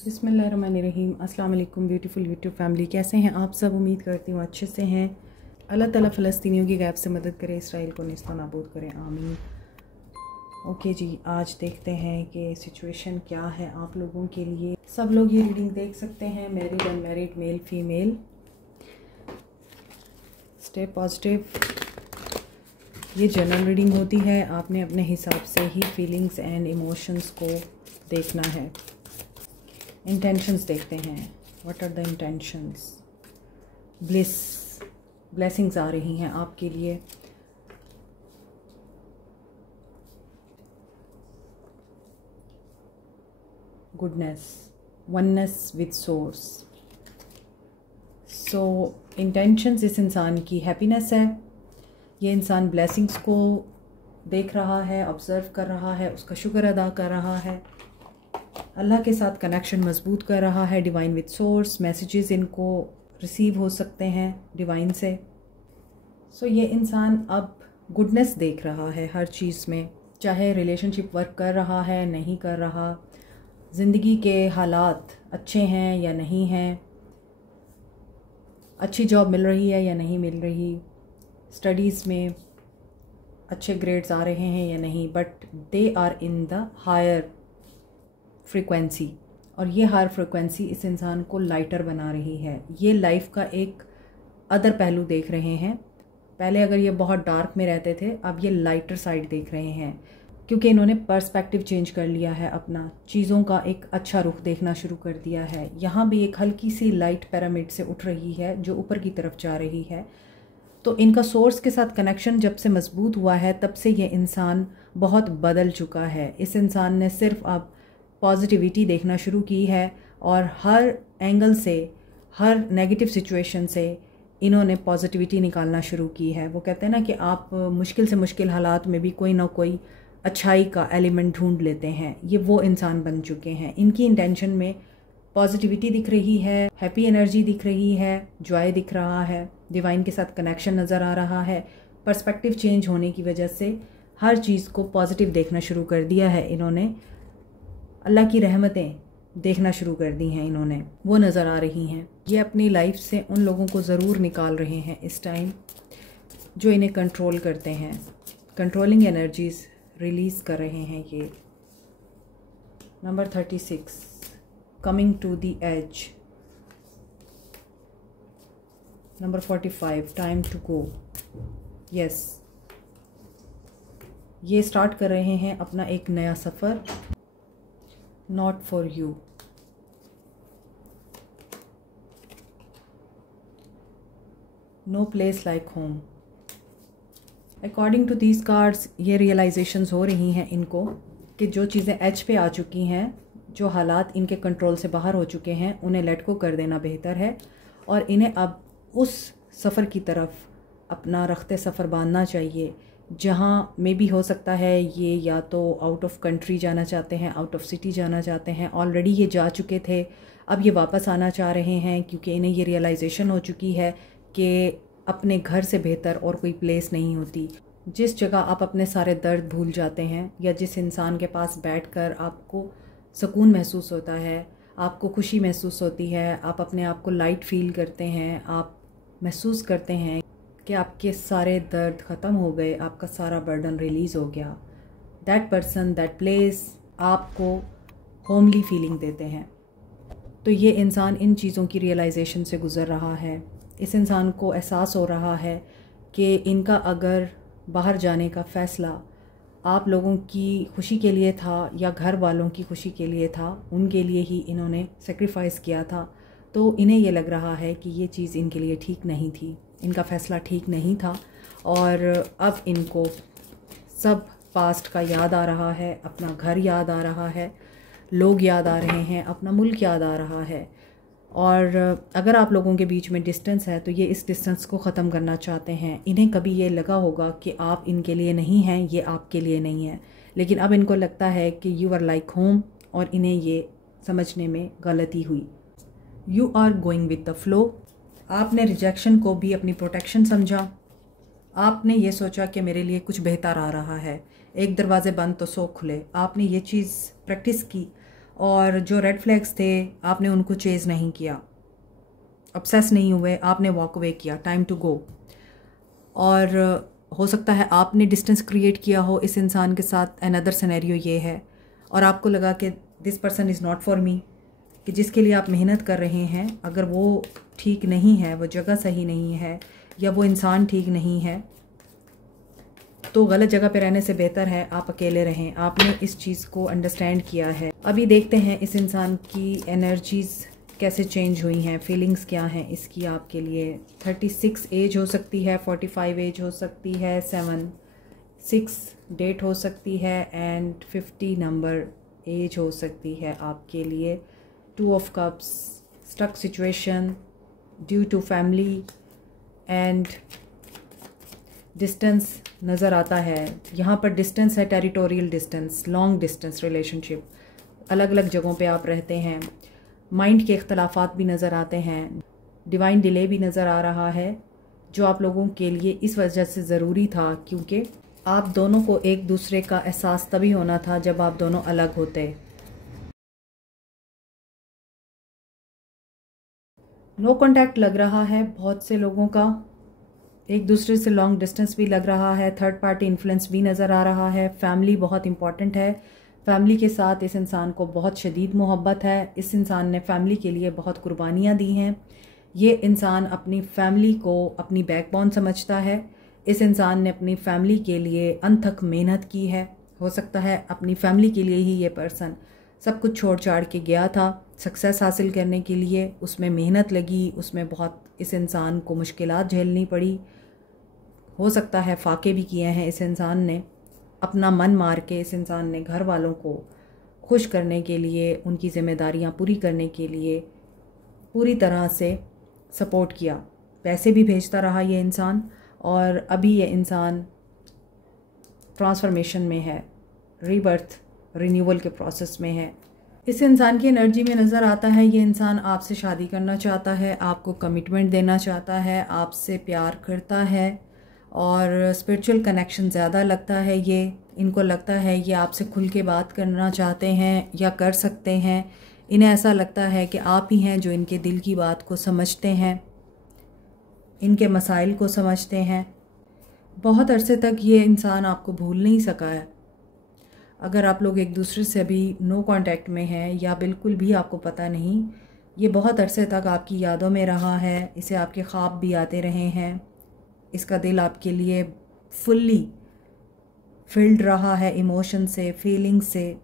बिस्मिल्लाहिर्रहमानिर्रहीम। अस्सलाम वालेकुम ब्यूटीफुल यूट्यूब फैमिली, कैसे हैं आप सब? उम्मीद करती हूँ अच्छे से हैं। अल्लाह ताला फ़लस्तीनियों की गैब से मदद करे, इसराइल को नेस्त नाबूद करें, आमीन। ओके जी, आज देखते हैं कि सिचुएशन क्या है आप लोगों के लिए। सब लोग ये रीडिंग देख सकते हैं, married unmarried, male female. Stay positive. ये जनरल रीडिंग होती है, आपने अपने हिसाब से ही फीलिंग्स एंड इमोशंस को देखना है। इंटेंशंस देखते हैं, what are the intentions. Blessings आ रही हैं आपके लिए। Goodness, oneness with source. So intentions इस इंसान की हैप्पीनेस है। ये इंसान ब्लेसिंग्स को देख रहा है, ऑब्ज़र्व कर रहा है, उसका शुक्र अदा कर रहा है, अल्लाह के साथ कनेक्शन मजबूत कर रहा है। डिवाइन विद सोर्स, मैसेजेस इनको रिसीव हो सकते हैं डिवाइन से। सो ये इंसान अब गुडनेस देख रहा है हर चीज़ में, चाहे रिलेशनशिप वर्क कर रहा है नहीं कर रहा, ज़िंदगी के हालात अच्छे हैं या नहीं हैं, अच्छी जॉब मिल रही है या नहीं मिल रही, स्टडीज़ में अच्छे ग्रेड्स आ रहे हैं या नहीं, but they are in the higher frequency. और ये हायर फ्रीक्वेंसी इस इंसान को लाइटर बना रही है। ये लाइफ का एक अदर पहलू देख रहे हैं। पहले अगर ये बहुत डार्क में रहते थे, अब ये लाइटर साइड देख रहे हैं, क्योंकि इन्होंने पर्सपेक्टिव चेंज कर लिया है अपना, चीज़ों का एक अच्छा रुख देखना शुरू कर दिया है। यहाँ भी एक हल्की सी लाइट पिरामिड से उठ रही है जो ऊपर की तरफ जा रही है। तो इनका सोर्स के साथ कनेक्शन जब से मजबूत हुआ है, तब से ये इंसान बहुत बदल चुका है। इस इंसान ने सिर्फ अब पॉजिटिविटी देखना शुरू की है और हर एंगल से, हर नेगेटिव सिचुएशन से इन्होंने पॉजिटिविटी निकालना शुरू की है। वो कहते हैं ना कि आप मुश्किल से मुश्किल हालात में भी कोई ना कोई अच्छाई का एलिमेंट ढूंढ लेते हैं। ये वो इंसान बन चुके हैं। इनकी इंटेंशन में पॉजिटिविटी दिख रही है, हैप्पी एनर्जी दिख रही है, जॉय दिख रहा है, डिवाइन के साथ कनेक्शन नज़र आ रहा है। पर्सपेक्टिव चेंज होने की वजह से हर चीज़ को पॉजिटिव देखना शुरू कर दिया है इन्होंने। अल्लाह की रहमतें देखना शुरू कर दी हैं इन्होंने, वो नज़र आ रही हैं। ये अपनी लाइफ से उन लोगों को ज़रूर निकाल रहे हैं इस टाइम जो इन्हें कंट्रोल करते हैं। कंट्रोलिंग एनर्जीज़ रिलीज़ कर रहे हैं ये। Number 36, coming to the edge. Number 45, time to go. Yes, ये स्टार्ट कर रहे हैं अपना एक नया सफ़र। Not for you. No place like home. According to these cards ये रियलाइजेशंस हो रही हैं इनको कि जो चीज़ें एज पे आ चुकी हैं, जो हालात इनके कंट्रोल से बाहर हो चुके हैं, उन्हें लेट को कर देना बेहतर है और इन्हें अब उस सफ़र की तरफ अपना रखते सफ़र बांधना चाहिए जहाँ में भी हो सकता है ये या तो आउट ऑफ कंट्री जाना चाहते हैं, आउट ऑफ सिटी जाना चाहते हैं। ऑलरेडी ये जा चुके थे, अब ये वापस आना चाह रहे हैं क्योंकि इन्हें ये रियलाइजेशन हो चुकी है कि अपने घर से बेहतर और कोई प्लेस नहीं होती। जिस जगह आप अपने सारे दर्द भूल जाते हैं या जिस इंसान के पास बैठकर आपको सुकून महसूस होता है, आपको खुशी महसूस होती है, आप अपने आप को लाइट फील करते हैं, आप महसूस करते हैं कि आपके सारे दर्द ख़त्म हो गए, आपका सारा बर्डन रिलीज़ हो गया, दैट पर्सन, दैट प्लेस आपको होमली फीलिंग देते हैं। तो ये इंसान इन चीज़ों की रियलाइजेशन से गुज़र रहा है। इस इंसान को एहसास हो रहा है कि इनका अगर बाहर जाने का फ़ैसला आप लोगों की खुशी के लिए था या घर वालों की खुशी के लिए था, उनके लिए ही इन्होंने सेक्रीफाइस किया था, तो इन्हें ये लग रहा है कि ये चीज़ इनके लिए ठीक नहीं थी, इनका फ़ैसला ठीक नहीं था। और अब इनको सब पास्ट का याद आ रहा है, अपना घर याद आ रहा है, लोग याद आ रहे हैं, अपना मुल्क याद आ रहा है। और अगर आप लोगों के बीच में डिस्टेंस है तो ये इस डिस्टेंस को ख़त्म करना चाहते हैं। इन्हें कभी ये लगा होगा कि आप इनके लिए नहीं हैं, ये आपके लिए नहीं है, लेकिन अब इनको लगता है कि यू आर लाइक होम, और इन्हें ये समझने में गलती हुई। You are going with the flow. आपने रिजेक्शन को भी अपनी प्रोटेक्शन समझा। आपने ये सोचा कि मेरे लिए कुछ बेहतर आ रहा है, एक दरवाजे बंद तो 100 खुले। आपने ये चीज़ प्रैक्टिस की और जो रेड फ्लैग्स थे आपने उनको चेज़ नहीं किया, ऑब्सेस नहीं हुए, आपने वॉक अवे किया, टाइम टू गो। और हो सकता है आपने डिस्टेंस क्रिएट किया हो इस इंसान के साथ। अनदर सिनेरियो ये है, और आपको लगा कि this person is not for me, कि जिसके लिए आप मेहनत कर रहे हैं अगर वो ठीक नहीं है, वो जगह सही नहीं है या वो इंसान ठीक नहीं है, तो गलत जगह पे रहने से बेहतर है आप अकेले रहें। आपने इस चीज़ को अंडरस्टैंड किया है। अभी देखते हैं इस इंसान की एनर्जीज़ कैसे चेंज हुई हैं, फीलिंग्स क्या हैं इसकी आपके लिए। 36 एज हो सकती है, 45 एज हो सकती है, 7-6 डेट हो सकती है एंड 50 नंबर एज हो सकती है आपके लिए। 2 of cups, stuck situation due to family and distance नज़र आता है। यहाँ पर डिस्टेंस है, territorial distance, long distance relationship, अलग अलग जगहों पे आप रहते हैं। माइंड के इख्तलाफात भी नज़र आते हैं, डिवाइन डिले भी नज़र आ रहा है, जो आप लोगों के लिए इस वजह से ज़रूरी था क्योंकि आप दोनों को एक दूसरे का एहसास तभी होना था जब आप दोनों अलग होते। नो कॉन्टैक्ट लग रहा है बहुत से लोगों का, एक दूसरे से लॉन्ग डिस्टेंस भी लग रहा है, थर्ड पार्टी इन्फ्लुएंस भी नज़र आ रहा है। फैमिली बहुत इंपॉर्टेंट है, फैमिली के साथ इस इंसान को बहुत शदीद मोहब्बत है। इस इंसान ने फैमिली के लिए बहुत कुर्बानियाँ दी हैं। ये इंसान अपनी फैमिली को अपनी बैकबोन समझता है। इस इंसान ने अपनी फैमिली के लिए अनथक मेहनत की है। हो सकता है अपनी फैमिली के लिए ही ये पर्सन सब कुछ छोड़ छाड़ के गया था सक्सेस हासिल करने के लिए, उसमें मेहनत लगी, उसमें बहुत इस इंसान को मुश्किलात झेलनी पड़ी। हो सकता है फाके भी किए हैं इस इंसान ने, अपना मन मार के इस इंसान ने घर वालों को खुश करने के लिए, उनकी ज़िम्मेदारियां पूरी करने के लिए पूरी तरह से सपोर्ट किया। पैसे भी भेजता रहा ये इंसान, और अभी ये इंसान ट्रांसफॉर्मेशन में है, रीबर्थ रिन्यूअल के प्रोसेस में है। इस इंसान की एनर्जी में नज़र आता है ये इंसान आपसे शादी करना चाहता है, आपको कमिटमेंट देना चाहता है, आपसे प्यार करता है और स्पिरिचुअल कनेक्शन ज़्यादा लगता है। ये इनको लगता है ये आपसे खुल के बात करना चाहते हैं या कर सकते हैं। इन्हें ऐसा लगता है कि आप ही हैं जो इनके दिल की बात को समझते हैं, इनके मसाइल को समझते हैं। बहुत अरसे तक ये इंसान आपको भूल नहीं सका है। अगर आप लोग एक दूसरे से अभी नो कांटेक्ट में हैं या बिल्कुल भी आपको पता नहीं, ये बहुत अरसे तक आपकी यादों में रहा है, इसे आपके ख्वाब भी आते रहे हैं, इसका दिल आपके लिए फुल्ली फिल्ड रहा है इमोशन से, फीलिंग से।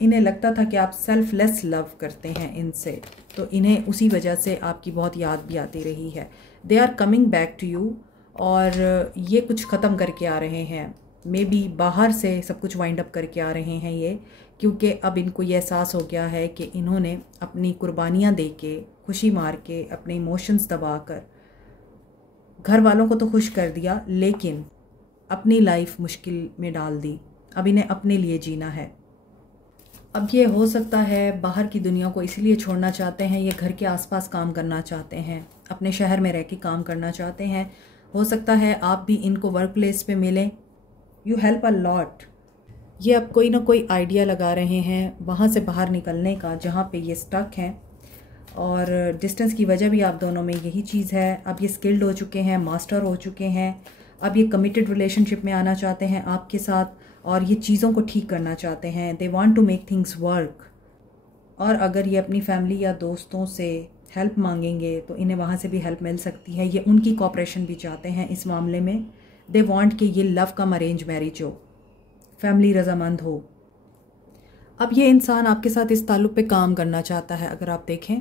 इन्हें लगता था कि आप सेल्फलेस लव करते हैं इनसे, तो इन्हें उसी वजह से आपकी बहुत याद भी आती रही है। They are coming back to you, और ये कुछ ख़त्म करके आ रहे हैं, मे बी बाहर से सब कुछ वाइंड अप करके आ रहे हैं ये, क्योंकि अब इनको ये एहसास हो गया है कि इन्होंने अपनी कुर्बानियाँ दे के, खुशी मार के, अपने इमोशंस दबा कर घर वालों को तो खुश कर दिया, लेकिन अपनी लाइफ मुश्किल में डाल दी। अब इन्हें अपने लिए जीना है। अब ये हो सकता है बाहर की दुनिया को इसलिए छोड़ना चाहते हैं, ये घर के आसपास काम करना चाहते हैं, अपने शहर में रह के काम करना चाहते हैं। हो सकता है आप भी इनको वर्क प्लेस पे मिलें। You help a lot. ये अब कोई ना कोई आइडिया लगा रहे हैं वहाँ से बाहर निकलने का जहाँ पे ये स्टक हैं, और डिस्टेंस की वजह भी आप दोनों में यही चीज़ है। अब ये स्किल्ड हो चुके हैं, मास्टर हो चुके हैं, अब ये कमिटेड रिलेशनशिप में आना चाहते हैं आपके साथ, और ये चीज़ों को ठीक करना चाहते हैं। They want to make things work. और अगर ये अपनी फैमिली या दोस्तों से हेल्प मांगेंगे तो इन्हें वहाँ से भी हेल्प मिल सकती है। ये उनकी कोऑपरेशन भी चाहते हैं इस मामले में। दे वांट कि ये लव कम अरेंज मैरिज हो, फैमिली रजामंद हो। अब ये इंसान आपके साथ इस ताल्लुक़ पे काम करना चाहता है अगर आप देखें,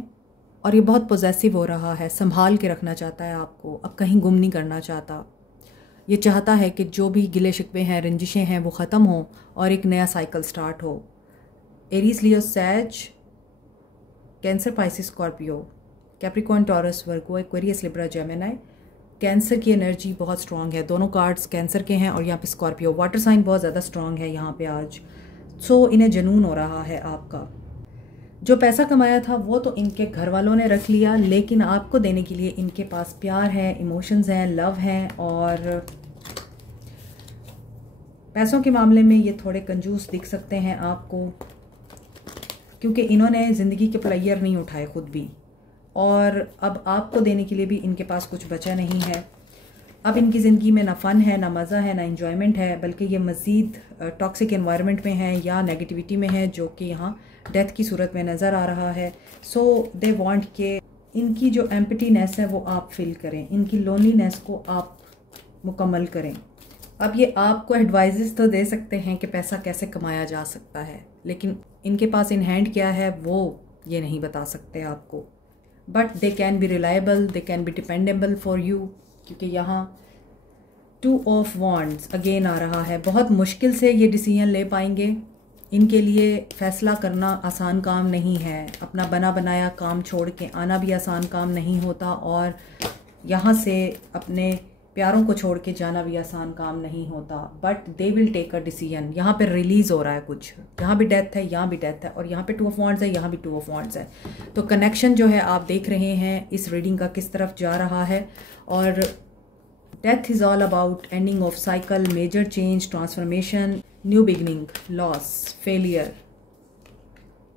और ये बहुत पॉजेसिव हो रहा है, संभाल के रखना चाहता है आपको, अब कहीं गुम नहीं करना चाहता। ये चाहता है कि जो भी गिले शिकवे हैं, रंजिशें हैं, वो ख़त्म हो और एक नया साइकिल स्टार्ट हो। एरीज, लियो, सैज, Cancer, Pisces, Scorpio, Capricorn, Taurus, Virgo, Aquarius, Libra, Gemini. Cancer की एनर्जी बहुत स्ट्रांग है, दोनों कार्ड्स कैंसर के हैं, और यहाँ पे स्कॉर्पियो, वाटर साइन बहुत ज़्यादा स्ट्रांग है यहाँ पे आज। सो इन्हें जुनून हो रहा है आपका। जो पैसा कमाया था वो तो इनके घर वालों ने रख लिया, लेकिन आपको देने के लिए इनके पास प्यार है, इमोशंस हैं, लव हैं, और पैसों के मामले में ये थोड़े कंजूस दिख सकते हैं आपको। क्योंकि इन्होंने ज़िंदगी के प्लेयर नहीं उठाए खुद भी, और अब आपको देने के लिए भी इनके पास कुछ बचा नहीं है। अब इनकी ज़िंदगी में ना फ़न है, ना मज़ा है, ना इन्जॉयमेंट है, बल्कि ये मज़ीद टॉक्सिक एनवायरनमेंट में है या नेगेटिविटी में है, जो कि यहाँ डेथ की सूरत में नज़र आ रहा है। सो दे वांट के इनकी जो एम्प्टीनेस है वो आप फिल करें, इनकी लोनलीनेस को आप मुकम्मल करें। अब ये आपको एडवाइजेस तो दे सकते हैं कि पैसा कैसे कमाया जा सकता है, लेकिन इनके पास इन हैंड क्या है वो ये नहीं बता सकते आपको। But they can be reliable, they can be dependable for you, क्योंकि यहाँ 2 ऑफ वॉन्ड्स अगेन आ रहा है। बहुत मुश्किल से ये डिसीजन ले पाएंगे। इनके लिए फ़ैसला करना आसान काम नहीं है, अपना बना बनाया काम छोड़ के आना भी आसान काम नहीं होता, और यहाँ से अपने प्यारों को छोड़ के जाना भी आसान काम नहीं होता। But they will take a decision. यहाँ पे रिलीज़ हो रहा है कुछ, यहाँ भी डेथ है, यहाँ भी डेथ है, और यहाँ पे 2 ऑफ वॉन्ड्स है, यहाँ भी 2 ऑफ वॉन्ड्स है। तो कनेक्शन जो है आप देख रहे हैं इस रीडिंग का किस तरफ जा रहा है। और death is all about ending of cycle, major change, transformation, new beginning, loss, failure,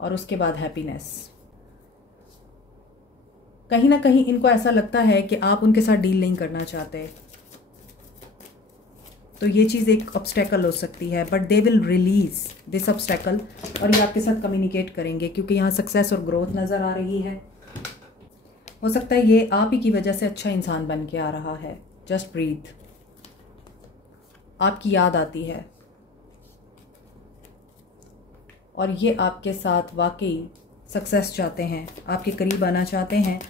और उसके बाद हैप्पीनेस। कहीं ना कहीं इनको ऐसा लगता है कि आप उनके साथ डील नहीं करना चाहते, तो ये चीज़ एक ऑब्स्टेकल हो सकती है। But they will release this obstacle, और ये आपके साथ कम्युनिकेट करेंगे, क्योंकि यहाँ सक्सेस और ग्रोथ नज़र आ रही है। हो सकता है ये आप ही की वजह से अच्छा इंसान बन के आ रहा है। Just breathe. आपकी याद आती है और ये आपके साथ वाकई सक्सेस चाहते हैं, आपके करीब आना चाहते हैं।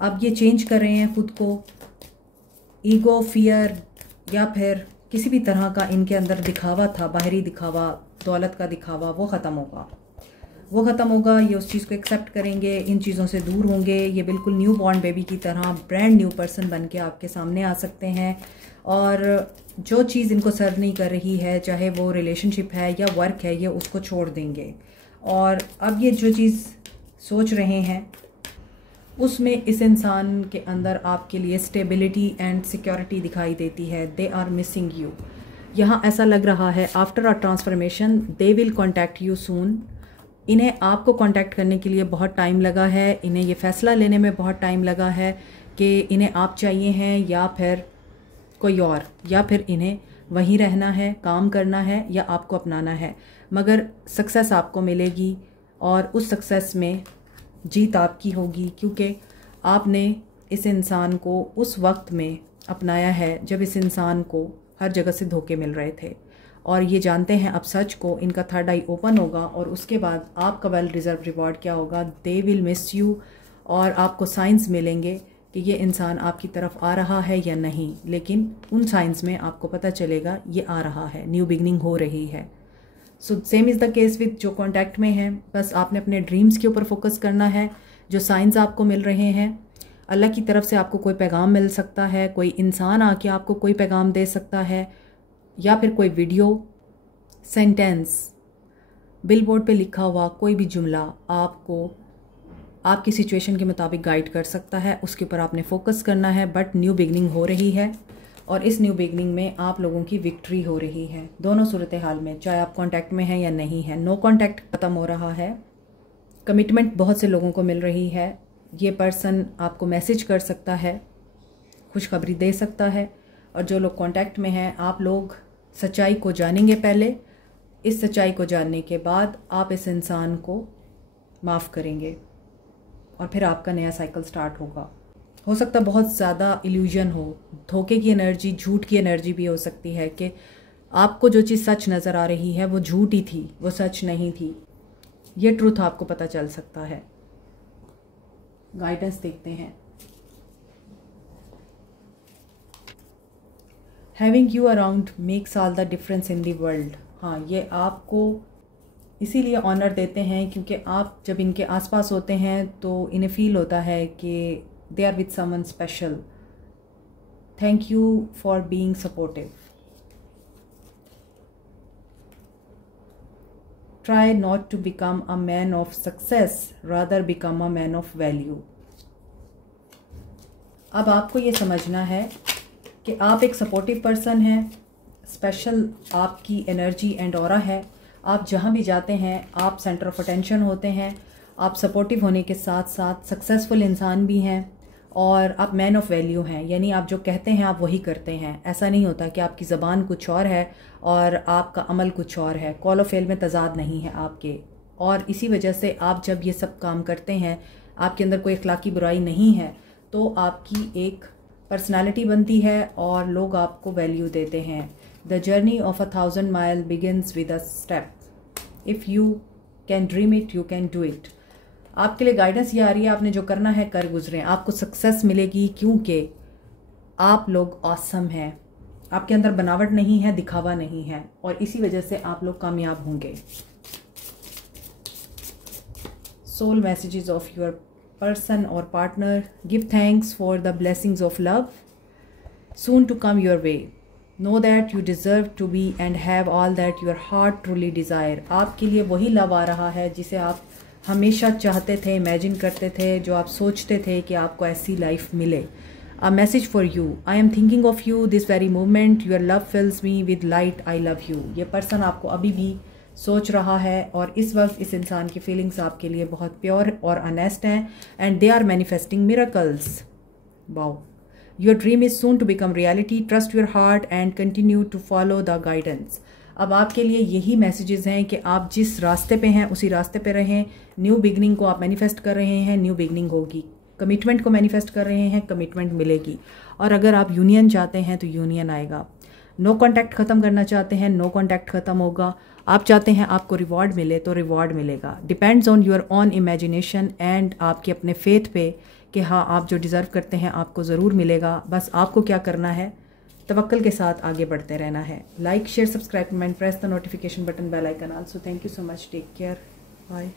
अब ये चेंज कर रहे हैं खुद को। ईगो, फियर या फिर किसी भी तरह का इनके अंदर दिखावा था, बाहरी दिखावा, दौलत का दिखावा, वो ख़त्म होगा, वो ख़त्म होगा। ये उस चीज़ को एक्सेप्ट करेंगे, इन चीज़ों से दूर होंगे। ये बिल्कुल न्यू बॉर्न बेबी की तरह ब्रांड न्यू पर्सन बन के आपके सामने आ सकते हैं। और जो चीज़ इनको सर्व नहीं कर रही है, चाहे वो रिलेशनशिप है या वर्क है, ये उसको छोड़ देंगे। और अब ये जो चीज़ सोच रहे हैं उसमें इस इंसान के अंदर आपके लिए स्टेबिलिटी एंड सिक्योरिटी दिखाई देती है। They are missing you. यहाँ ऐसा लग रहा है after a transformation they will contact you soon. इन्हें आपको कांटेक्ट करने के लिए बहुत टाइम लगा है, इन्हें ये फ़ैसला लेने में बहुत टाइम लगा है कि इन्हें आप चाहिए हैं या फिर कोई और, या फिर इन्हें वहीं रहना है, काम करना है, या आपको अपनाना है। मगर सक्सेस आपको मिलेगी और उस सक्सेस में जीत आपकी होगी, क्योंकि आपने इस इंसान को उस वक्त में अपनाया है जब इस इंसान को हर जगह से धोखे मिल रहे थे। और ये जानते हैं अब सच को, इनका थर्ड आई ओपन होगा और उसके बाद आपका वेल डिज़र्व रिवॉर्ड क्या होगा। दे विल मिस यू, और आपको साइंस मिलेंगे कि ये इंसान आपकी तरफ आ रहा है या नहीं, लेकिन उन साइंस में आपको पता चलेगा ये आ रहा है, न्यू बिगनिंग हो रही है। So same is the case with जो कॉन्टैक्ट में है। बस आपने अपने ड्रीम्स के ऊपर फोकस करना है। जो साइंस आपको मिल रहे हैं, अल्लाह की तरफ से आपको कोई पैगाम मिल सकता है, कोई इंसान आके आपको कोई पैगाम दे सकता है, या फिर कोई वीडियो, सेंटेंस, बिलबोर्ड पे लिखा हुआ कोई भी जुमला आपको आपकी सिचुएशन के मुताबिक गाइड कर सकता है। उसके ऊपर आपने फोकस करना है। बट न्यू बिगनिंग हो रही है और इस न्यू बिगनिंग में आप लोगों की विक्ट्री हो रही है दोनों सूरत हाल में, चाहे आप कांटेक्ट में हैं या नहीं है। नो कांटेक्ट ख़त्म हो रहा है, कमिटमेंट बहुत से लोगों को मिल रही है। ये पर्सन आपको मैसेज कर सकता है, खुशखबरी दे सकता है, और जो लोग कांटेक्ट में हैं आप लोग सच्चाई को जानेंगे पहले। इस सच्चाई को जानने के बाद आप इस इंसान को माफ़ करेंगे और फिर आपका नया साइकिल स्टार्ट होगा। हो सकता बहुत ज़्यादा इल्यूजन हो, धोखे की एनर्जी, झूठ की एनर्जी भी हो सकती है कि आपको जो चीज़ सच नज़र आ रही है वो झूठ ही थी, वो सच नहीं थी। ये ट्रूथ आपको पता चल सकता है। गाइडेंस देखते हैं। Having you around makes all the difference in the world. हाँ, ये आपको इसीलिए ऑनर देते हैं क्योंकि आप जब इनके आसपास होते हैं तो इन्हें फील होता है कि they are with someone special. Thank you for being supportive. Try not to become a man of success, rather become a man of value. अब आपको ये समझना है कि आप एक सपोर्टिव पर्सन हैं, स्पेशल आपकी एनर्जी एंड ऑरा है, आप जहाँ भी जाते हैं आप सेंटर ऑफ अटेंशन होते हैं, आप सपोर्टिव होने के साथ साथ सक्सेसफुल इंसान भी हैं और आप मैन ऑफ वैल्यू हैं, यानी आप जो कहते हैं आप वही करते हैं। ऐसा नहीं होता कि आपकी ज़बान कुछ और है और आपका अमल कुछ और है। कॉल और फेल में तजाद नहीं है आपके, और इसी वजह से आप जब ये सब काम करते हैं, आपके अंदर कोई अखलाकी बुराई नहीं है, तो आपकी एक पर्सनालिटी बनती है और लोग आपको वैल्यू देते हैं। The journey of 1000 mile begins with a step, if you can dream it you can do it. आपके लिए गाइडेंस ये आ रही है, आपने जो करना है कर गुजरें, आपको सक्सेस मिलेगी, क्योंकि आप लोग ऑसम हैं, आपके अंदर बनावट नहीं है, दिखावा नहीं है, और इसी वजह से आप लोग कामयाब होंगे। Soul messages of your person और partner, give thanks for the blessings of love soon to come your way. Know that you deserve to be and have all that your heart truly desire. आपके लिए वही love आ रहा है जिसे आप हमेशा चाहते थे, इमेजिन करते थे, जो आप सोचते थे कि आपको ऐसी लाइफ मिले। A message for you. I am thinking of you this very moment. Your love fills me with light. I love you. ये पर्सन आपको अभी भी सोच रहा है और इस वक्त इस इंसान की फीलिंग्स आपके लिए बहुत प्योर और ऑनेस्ट हैं, and they are manifesting miracles. Wow. Your dream is soon to become reality. Trust your heart and continue to follow the guidance. अब आपके लिए यही मैसेजेस हैं कि आप जिस रास्ते पे हैं उसी रास्ते पे रहें। न्यू बिगनिंग को आप मैनिफेस्ट कर रहे हैं, न्यू बिगनिंग होगी। कमिटमेंट को मैनिफेस्ट कर रहे हैं, कमिटमेंट मिलेगी। और अगर आप यूनियन चाहते हैं तो यूनियन आएगा। नो कॉन्टैक्ट ख़त्म करना चाहते हैं, नो कॉन्टैक्ट ख़त्म होगा। आप चाहते हैं आपको रिवॉर्ड मिले तो रिवॉर्ड मिलेगा। Depends on your on imagination and आपके अपने फेथ पे कि हाँ आप जो डिज़र्व करते हैं आपको ज़रूर मिलेगा। बस आपको क्या करना है, तवक्कल के साथ आगे बढ़ते रहना है। Like share subscribe and press the notification button, bell icon also. Thank you so much, take care, bye.